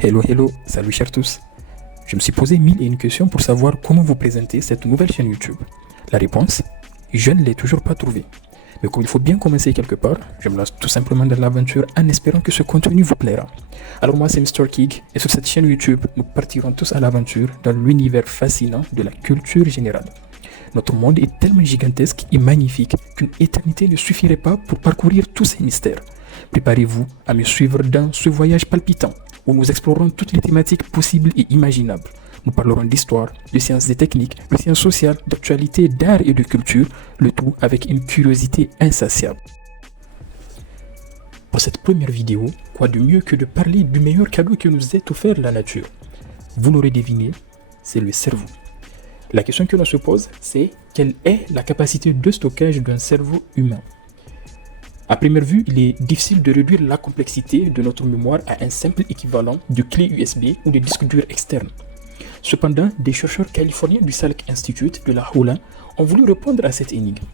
Hello, salut chers tous. Je me suis posé mille et une questions pour savoir comment vous présenter cette nouvelle chaîne YouTube. La réponse, je ne l'ai toujours pas trouvée. Mais comme il faut bien commencer quelque part, je me lance tout simplement dans l'aventure en espérant que ce contenu vous plaira. Alors moi c'est Mr. Kig et sur cette chaîne YouTube, nous partirons tous à l'aventure dans l'univers fascinant de la culture générale. Notre monde est tellement gigantesque et magnifique qu'une éternité ne suffirait pas pour parcourir tous ces mystères. Préparez-vous à me suivre dans ce voyage palpitant où nous explorerons toutes les thématiques possibles et imaginables. Nous parlerons d'histoire, de sciences et techniques, de sciences sociales, d'actualité, d'art et de culture, le tout avec une curiosité insatiable. Pour cette première vidéo, quoi de mieux que de parler du meilleur cadeau que nous ait offert la nature? Vous l'aurez deviné, c'est le cerveau. La question que l'on se pose, c'est quelle est la capacité de stockage d'un cerveau humain? À première vue, il est difficile de réduire la complexité de notre mémoire à un simple équivalent de clé USB ou de disque dur externe. Cependant, des chercheurs californiens du Salk Institute de la Hollande ont voulu répondre à cette énigme.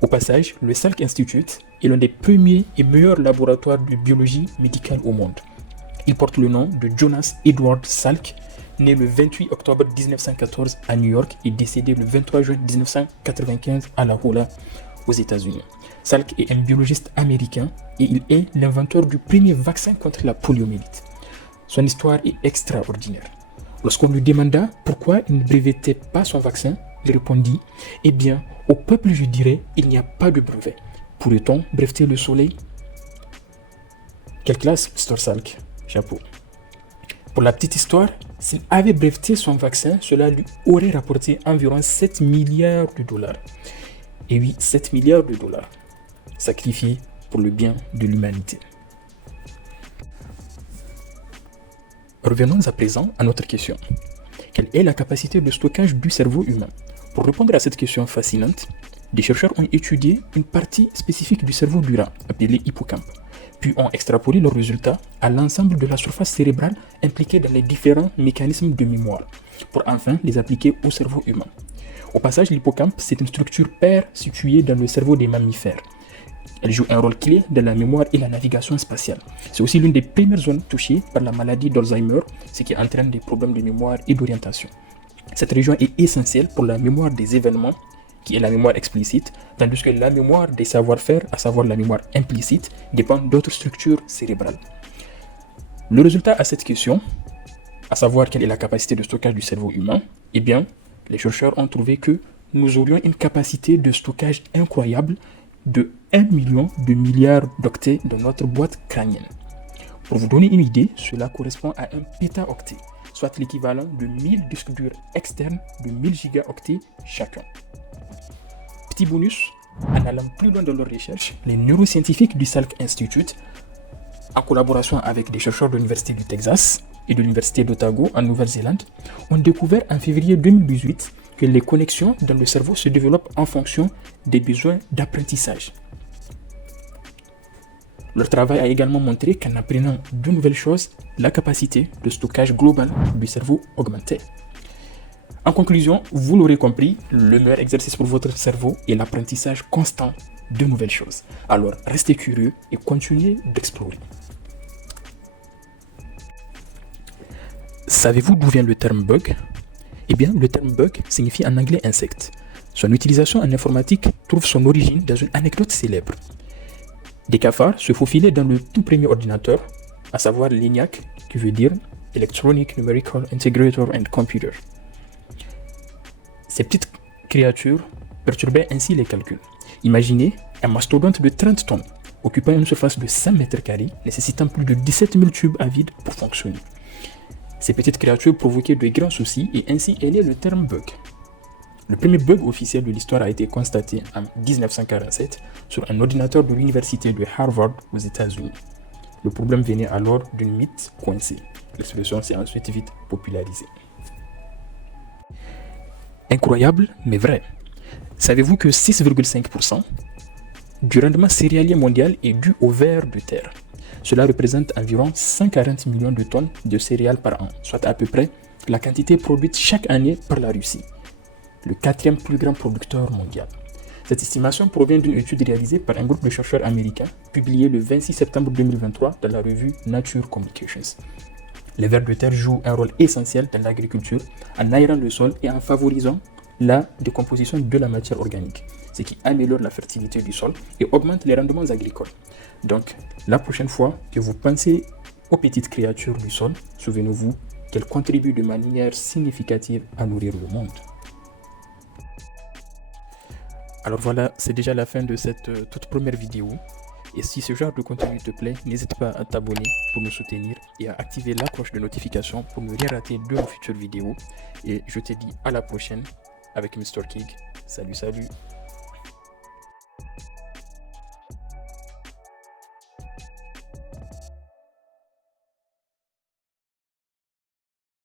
Au passage, le Salk Institute est l'un des premiers et meilleurs laboratoires de biologie médicale au monde. Il porte le nom de Jonas Edward Salk, né le 28 octobre 1914 à New York et décédé le 23 juin 1995 à La Jolla, aux États-Unis. Salk est un biologiste américain et il est l'inventeur du premier vaccin contre la poliomyélite. Son histoire est extraordinaire. Lorsqu'on lui demanda pourquoi il ne brevetait pas son vaccin, il répondit « Eh bien, au peuple je dirais, il n'y a pas de brevet. Pourrait-on breveter le soleil ?» Quelle classe, Mr. Salk. Chapeau. Pour la petite histoire, s'il avait breveté son vaccin, cela lui aurait rapporté environ 7 milliards de dollars. Et oui, 7 milliards de dollars, sacrifiés pour le bien de l'humanité. Revenons à présent à notre question. Quelle est la capacité de stockage du cerveau humain? Pour répondre à cette question fascinante, des chercheurs ont étudié une partie spécifique du cerveau du rat, appelée hippocampe, puis ont extrapolé leurs résultats à l'ensemble de la surface cérébrale impliquée dans les différents mécanismes de mémoire, pour enfin les appliquer au cerveau humain. Au passage, l'hippocampe, c'est une structure paire située dans le cerveau des mammifères. Elle joue un rôle clé dans la mémoire et la navigation spatiale. C'est aussi l'une des premières zones touchées par la maladie d'Alzheimer, ce qui entraîne des problèmes de mémoire et d'orientation. Cette région est essentielle pour la mémoire des événements, qui est la mémoire explicite, tandis que la mémoire des savoir-faire, à savoir la mémoire implicite, dépend d'autres structures cérébrales. Le résultat à cette question, à savoir quelle est la capacité de stockage du cerveau humain, eh bien, les chercheurs ont trouvé que nous aurions une capacité de stockage incroyable de 1 million de milliards d'octets dans notre boîte crânienne. Pour vous donner une idée, cela correspond à un pétaoctet, soit l'équivalent de 1000 disques durs externes de 1000 gigaoctets chacun. Petit bonus, en allant plus loin dans leurs recherches, les neuroscientifiques du Salk Institute, en collaboration avec des chercheurs de l'Université du Texas et de l'Université d'Otago en Nouvelle-Zélande, ont découvert en février 2018 que les connexions dans le cerveau se développent en fonction des besoins d'apprentissage. Leur travail a également montré qu'en apprenant de nouvelles choses, la capacité de stockage global du cerveau augmentait. En conclusion, vous l'aurez compris, le meilleur exercice pour votre cerveau est l'apprentissage constant de nouvelles choses. Alors, restez curieux et continuez d'explorer. Savez-vous d'où vient le terme bug? Eh bien, le terme bug signifie en anglais insecte. Son utilisation en informatique trouve son origine dans une anecdote célèbre. Des cafards se faufilaient dans le tout premier ordinateur, à savoir l'ENIAC, qui veut dire Electronic Numerical Integrator and Computer. Ces petites créatures perturbaient ainsi les calculs. Imaginez un mastodonte de 30 tonnes, occupant une surface de 100 mètres carrés, nécessitant plus de 17 000 tubes à vide pour fonctionner. Ces petites créatures provoquaient de grands soucis et ainsi est né le terme bug. Le premier bug officiel de l'histoire a été constaté en 1947 sur un ordinateur de l'université de Harvard aux États-Unis. Le problème venait alors d'une mythe coincée. L'expression s'est ensuite vite popularisée. Incroyable, mais vrai. Savez-vous que 6,5% du rendement céréalier mondial est dû au ver de terre? Cela représente environ 140 millions de tonnes de céréales par an, soit à peu près la quantité produite chaque année par la Russie, le quatrième plus grand producteur mondial. Cette estimation provient d'une étude réalisée par un groupe de chercheurs américains publiée le 26 septembre 2023 dans la revue Nature Communications. Les vers de terre jouent un rôle essentiel dans l'agriculture en aérant le sol et en favorisant la décomposition de la matière organique, ce qui améliore la fertilité du sol et augmente les rendements agricoles. Donc, la prochaine fois que vous pensez aux petites créatures du sol, souvenez-vous qu'elles contribuent de manière significative à nourrir le monde. Alors voilà, c'est déjà la fin de cette toute première vidéo. Et si ce genre de contenu te plaît, n'hésite pas à t'abonner pour nous soutenir et à activer la cloche de notification pour ne rien rater de nos futures vidéos. Et je te dis à la prochaine avec Mr. Kig. Salut, salut!